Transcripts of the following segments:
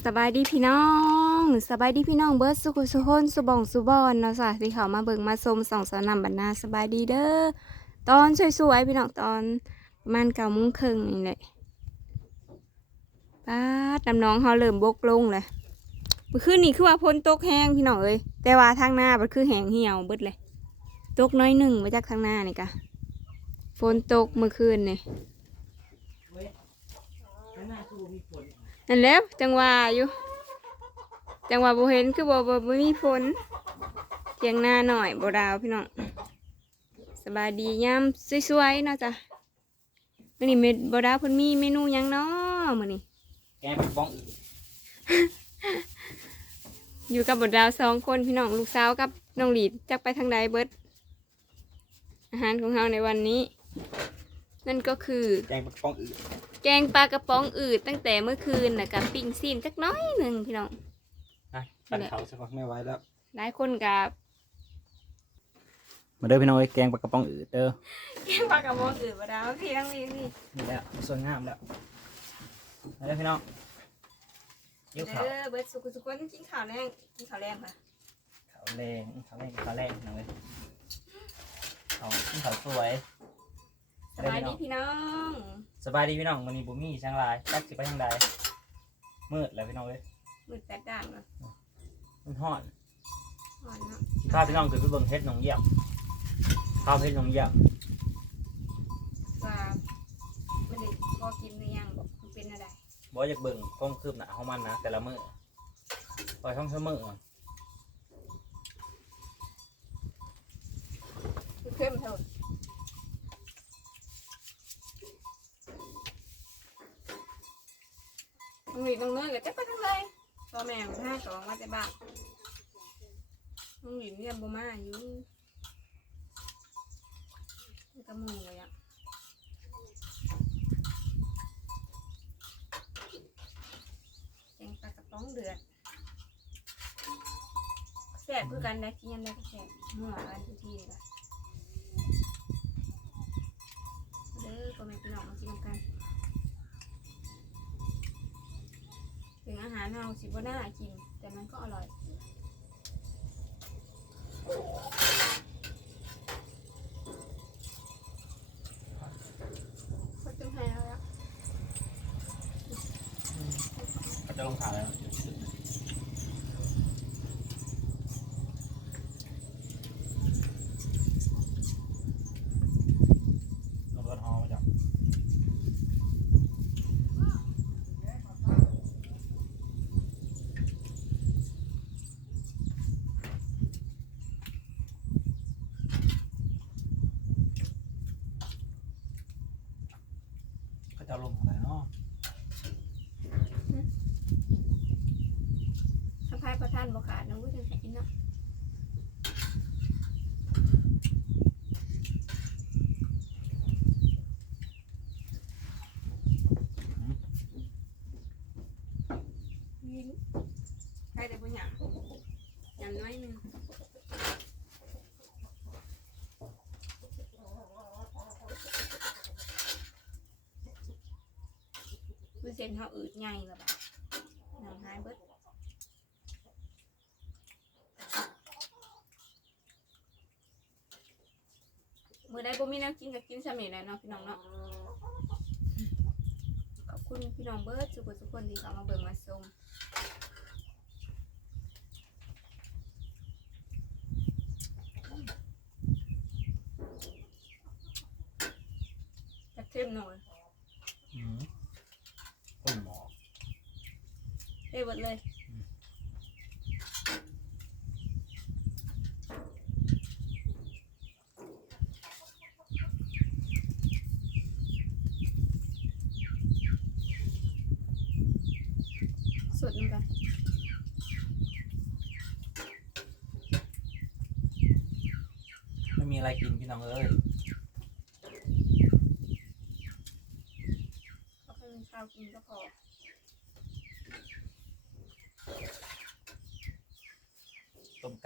สบายดีพี่น้องสบายดีพี่น้องเบิร์ดสุขุสุคนสุบองสุบอนเนาะจ้ะที่เขามาเบิ่งมาชมสองสาวนำบรรณาสบายดีเด้อตอนสวยๆพี่น้องตอนประมาณเก้าโมงครึ่งนี่แหละป้าดำน้องเขาเริ่มบกลงเลยเมื่อคืนนี้คือว่าพ้นตกแห้งพี่น้องเอ้ยแต่ว่าทางหน้ามันคือแห้งเหี่ยวเบิดเลย ตกน้อยหนึ่งมาจากทางหน้านี่กะฝนตกเมื่อคืนนี่ นั่นแล้วจังหวะอยู่ จังหวะบ่เห็นคือบ่บ่บ่มีฝนเทียงหน้าหน่อยบ่ดาวพี่น้องสบายดียามสวยๆเนาะจ้ะมื้อนี้เม็ดบ่ดาวเพิ่นมีเมนูหยังเนาะมื้อนี้แกงเป็นบ้องอยู่กับบ่ดาวสองคนพี่น้องลูกสาวกับน้องหลีดจักไปทางใดเบิดอาหารของเราในวันนี้ นั่นก็คือ แกงเป็นบ้องอื่นแกงปลากระป๋องอืดตั้งแต่เมื่อคืนน่ะกับปิ้งซีนจักหน้อยหนึ่งพี่น้อง นะตัดเขาสักพักไม่ไหวแล้ว หลายคนกับมาเด้อพี่น้องเอ้ยแกงปลากระป๋องอืดเด้อแกงปลากระป๋องอืดบ่ดาวพี่ทั้งนี้นี่นี่แหละสวยงามแล้วมาเด้อพี่น้องเด้ยิ้วขาวอเบิดสุกุสุกคนกินข้าวแรงกินข้าวแรงค่ะขาวแรงขาวแรงขาวแรงพี่น้องเอ้ยเขาขึ้นเขาสวย สบายดีพี่น้องสบายดีพี่น้องวันนี้บุมี่ช่างลายจักสิไปทางใดมืดแล้วพี่น้องเอ้ยมืดแปดด้านเนาะมันฮ้อนอ่อนเนาะพาพี่น้องคือไปเบิ่งเฮ็ดหนองเยี่ยมข้าวเฮ็ดหนองเยี่ยมว่าไม่ได้พอกินหรือยังบอกมันเป็นอะไรบ่อยากเบิ่งความคืบหน้าของมันนะแต่ละมื้อปล่อยท่องเสมอคือเข้มเท่า น้องหลีน้องเนยก็จะไปทางไรพ่อแม่ของห้าสองมาแต่บ้านน้องหลีเรียนบ่มาอยู่นี่ก็มึงเลยอะแกงปลากระป๋องเดือดแซ่บคือกันได้กินยังได้ก็แซ่บหัวกันทุกทีเลยเด้อพ่อแม่พี่น้องมากินกัน อาหารเราสิบ่น่ากิน แต่มันก็อร่อย ก็จึงให้แล้วละก็จะลงขาวแล้วลงรถฮอมาจับ ก็ จะลงอะไรเนาะถ้าพายประทานบ่ขาดนะวุ้ยจะกินเนาะ ยิงใครได้บุญหยางหยางน้อยหนึงคือเส้นเขาอืดใหญ่แล้วบ่ะหนังหายเบิดมือได้บ่มีแน้ำกินก็กินสามีแหล้วเนาะพี่น้องเนาะขอบคุณพี่น้องเบิร์ดทุกคนทุกคนที่เข้ามาเบิ่งมาชมจะเข้มหน่อย อืมต้มหมอ เอ้ยหมดเลยสุดนึงกันไม่มีอะไรกินพี่น้องเอ้ยเขาให้มันข้าวกินก็พอ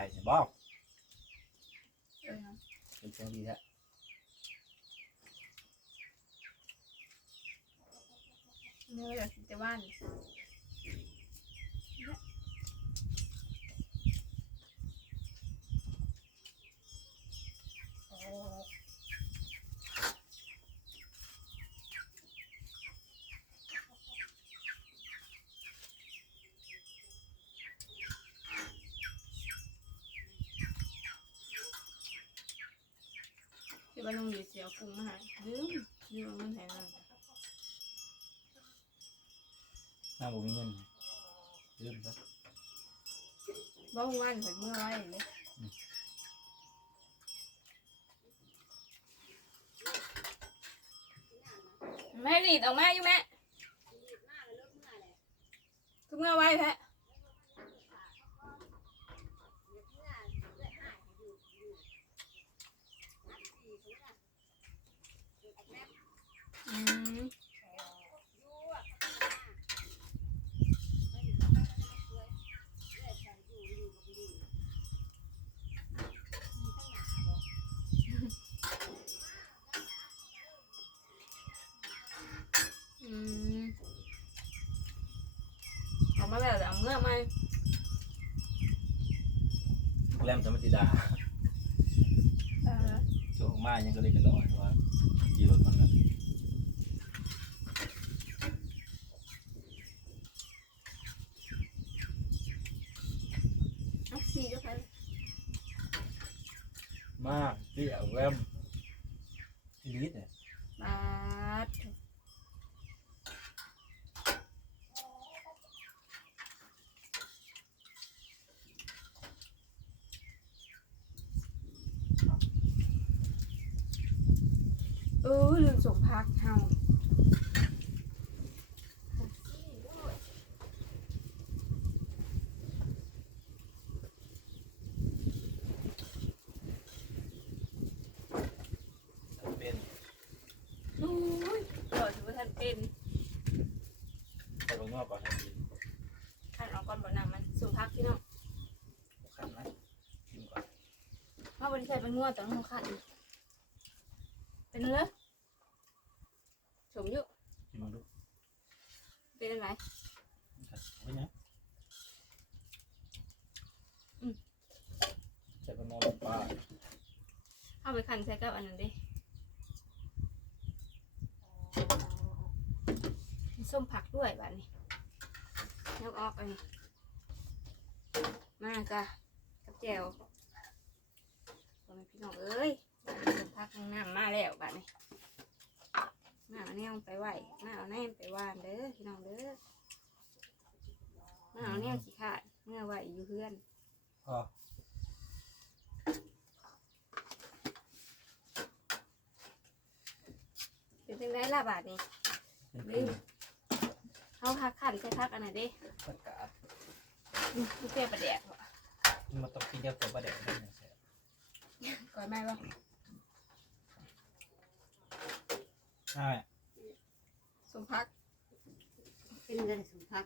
ต้ มไก่ใช่บ่เออนะเป็นเสียงดีแท้เนื้อแบบจะว่าน ว่าน้องอยู่เสียวกุ้งมาให้ลืมลืมเอาเงินให้นางน้าบ่มีเงินลืมซะบ่วันเพิ่นเมื่อไว้เลยแม่รีดออกมาอยู่แม่คือเมื่อไว้แท้ อืมออกมาแล้วแต่เอาเมื่อไหมแลมธรรมติดาเออโจออกมายังก็เลยกันรอดว่า ขี่รถมันน่ะ เอาสี่ก็ไป มาเตี้ยแวมอีลิสเนี่ย บาทเอ อลืมส่งพักเฮาเป็นอุ้ยก่อนถือว่าท่านเป็นใส่ลงงอกก่อนให้ดีขันออกก่อนบ่นำมันส่งพักพี่น้องขันนะกินก่อนมาบริษัทเป็นงัวแต่ต้องขันเป็นเลยสมอยู่ กินมาดู เป็นอะไร ขันไว้นะ อืม ใส่ประ มอลปลาเอาไปขันใส่กับอันนั้นดิส้มผักด้วยแบบนี้ยกออกอันนี้มาจ้ะกับแจวพ่อแม่พี่น้องเอ้ยบ้านนี้ส้มผักน้ำมาแล้วแบบนี้มาเอาแนวไปไหวมาเอาแนวไปว่านเด้อพี่น้องเด้อมาเอาแนวขี้ขาดเมื่อไหวอยู่เพื่อน พอ เป็นจัง ได้ละบาทนี่เป็นลืมเขาพักขันใส่พักอันไหนดิประกาศอืมลูกเต้ประเดี๋ยวมันต้องกินยาตัวประเดี๋ยวได้เนี่ยเสียก่อนแม่บ่ใช่สมพักเป็นเงินสุพัก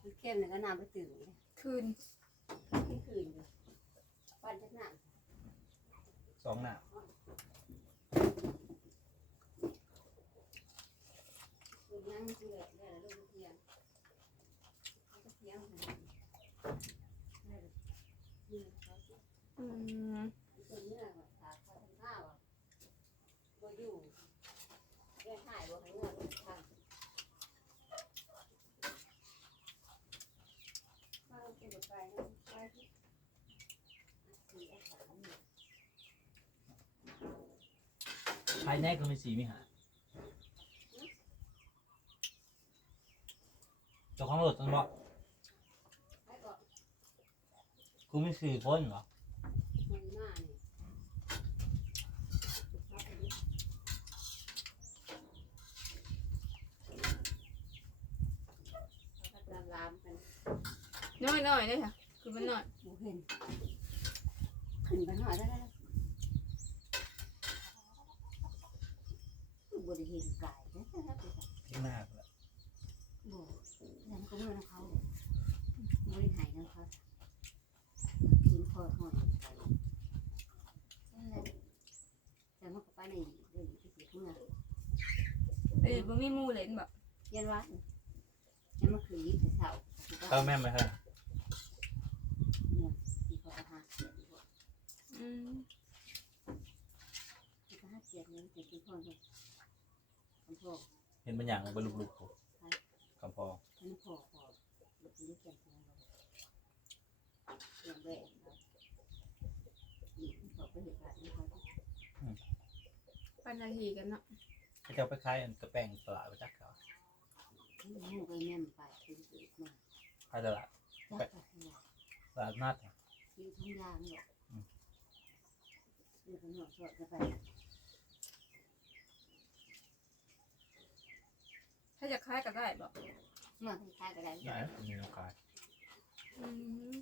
มันเข้มเลยก็น้ำไปตื่นเลยคืนที่คืนอยู่วันจักหนักสองหน้าคืนนั่งคือแหละได้แล้วลูกเทียนลูกเทียนนี่นี่เขา อืม ตัวนี้แหละขาเขาทำข้าวอะบ่อยู่แก้หายบ่ให้เงินทางข้าวเป็นไปนะไปที่สี่สามภายในก็มีสีมีหาเจ้าของรถต้องบอกไปก่อนกูมีสี่คนเหรอ มันหน้านี่เขาก็ลามกัน น้อยน้อยเลยค่ะคือมันน้อยหมูเห็นขึ้นไปหน่อยได้แล้วบริเห็นไก่เนี่ยนะครับที่หน้าก็แล้วบอกแล้วมันก็เมื่อนะเขาบริหายนะเขากินคอยหอยแต่มันก็ไปในเรื่องที่เกิดเมื่อเออบ่มีหมูเล่นบ่เย็นวัดยังมาคืนยิบเสาเต้าแม่ไหมฮะเนี่ยที่เขาอาหารเสียดีกว่า อืมที่เขาหาเสียเงินแต่ที่พ่อเนี่ยคำพ่อเห็นเป็นอย่างบรรลุลุกผมคำพอท่านพ่อพอหลุดยึดกันเราอย่างแรกครับเขาไปเหตุการณ์นี้เขาปันนาทีกันเนาะให้เจ้าไปขายอันกระแป้งตลาดไปจักเขาหมูไปแม่มไปคือเกิดมาขายตลาดจักกะขยะตลาดนัดน่ะอยู่ทุ่งยางหรอก อืมอยู่ข้างนอกสดจะไปถ้าจะคล้ายก็ได้บอกมาคล้ายๆก็ได้ได้มีราคายอืม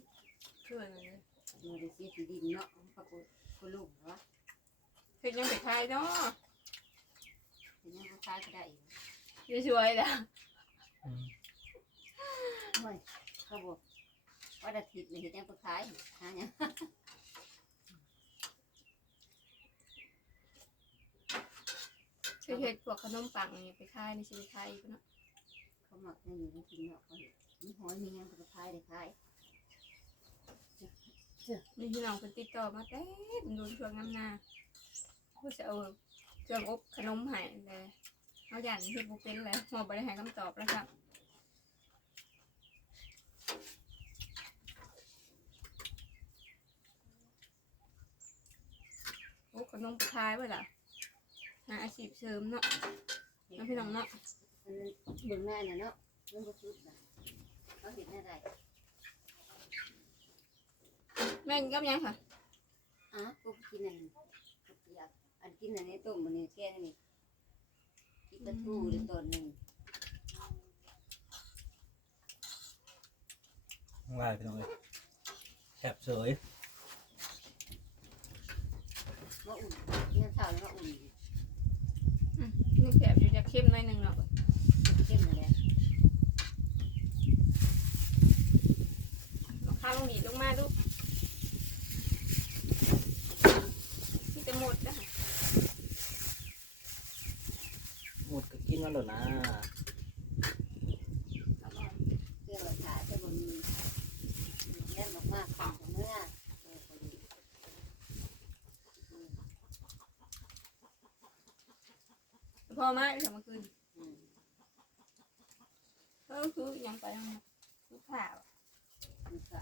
คืออะไรเนี่ยดูดิเสียที่ดินเนาะปรากฏก็ลุ่มเนาะเฮ็ดยังไปคล้ายเนาะแต่ยังคล้ายๆก็ได้อีกจะช่วยแล้วอืมเฮ้ยเขาบอกว่าอาทิตย์เลยเห็นยังก็คล้ายหาเนี่ย คือเฮ็ดพวกขนมปังนี่ไปคล้ายนี่สิไปคล้ายอีกเนาะเขาหมักให้อยู่ในกินเนาะเขาเห็นมีหอยมีหยังก็คล้ายได้คล้ายนี่พี่น้องเพิ่นติดต่อมาแต่ดูช่วงน้ำหน้าเขาจะเอาเครื่องอบขนมให้เลยเอาอย่างเฮ็ดบ่เป็นเลยหมอบ่ได้ให้คำตอบแล้วครับโอ้ขนมไปคล้ายไว้ล่ะ หาอาชีพเสริมเนาะน้องพี่น้องเนาะมันเบิ่งหน้าน่ะเนาะมันบ่สุดน่ะเขาเห็นหน้าได้แม่งกับยังค่ะอะกูกินอันกูเปียกอันกินอันนี้ต้มอันนี้แกงอันนี้กินปลาทูหรือต้นหนึ่งข้างล่างพี่น้องเอ้ยแซ่บเสยมาอุ่นเนี่ยเช้าแล้วมาอุ่นนี่แสบอยู่จะ เข้มหน่อยหนึ่งเนาะ เข้มเลย เอาข้าวลงดีดลงมาดูนี่จะหมดนะ หมดก็กินมันแล้วนะ เครื่องราคาจะบ่มีแน่นมากๆของเนื้อเออพอดี พอ ไหมเดี๋ยวมาคืนอืมก็คือยังไปยังลูกข่าวมันก็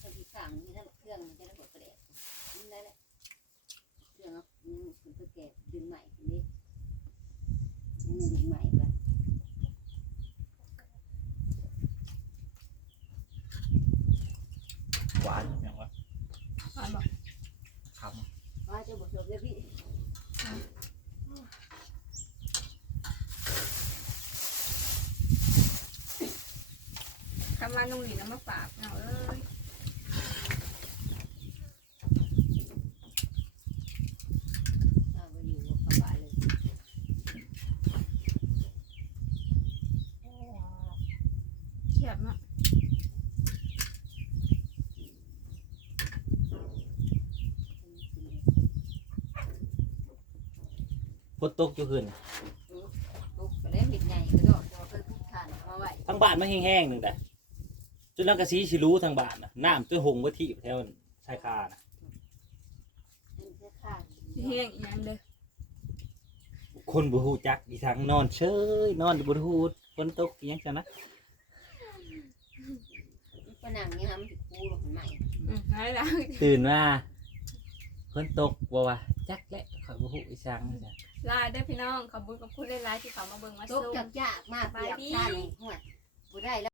ถ้าที่สั่งนี่ถ้าเครื่องมันจะระบบกระเด็ดนี่ได้แหละเครื่องเอานี่มันตัวแก่ดึงใหม่ตรงนี้นี่ดึงใหม่ไปหวานอย่างว่าอ่านบอกคว่าจะบอกจบเลยพี่ คำว่าลงดีน้ำมาฝากเนาะเอ้ยเอาไปอยู่กับกระบะเลยเฉียบเนาะำฝนตกอยู่ขึ้นลุกไปเล่นผิดไงกระโดดตัวเคยพุกทานมาไหวทั้งบ้านมันแห้งๆหนึ่งแต่ จนนักกระซีชิรู้ทางบ้านน่ะน้ำจนหงวัที่แถวชายคานะเป็นแค่ข้างสิแห้งอีหยังเด้อคนบูฮูจักอีทางนอนเฉยนอนอยู่บนฮูดฝนตกอีหยังจังนะมันก็นั่งนี่ฮะมันติดคูลงใหม่อืมอะไรล่ะตื่นมาฝนตกบ่ว่าจักแหละข่อยบูฮูอีสังจ้ะลาเด้อพี่น้องขอบคุณกับคุณหลายๆที่เขามาเบิ่งมาตสู้กจากยากมากเปียกท่านหัวกูได้แล้ว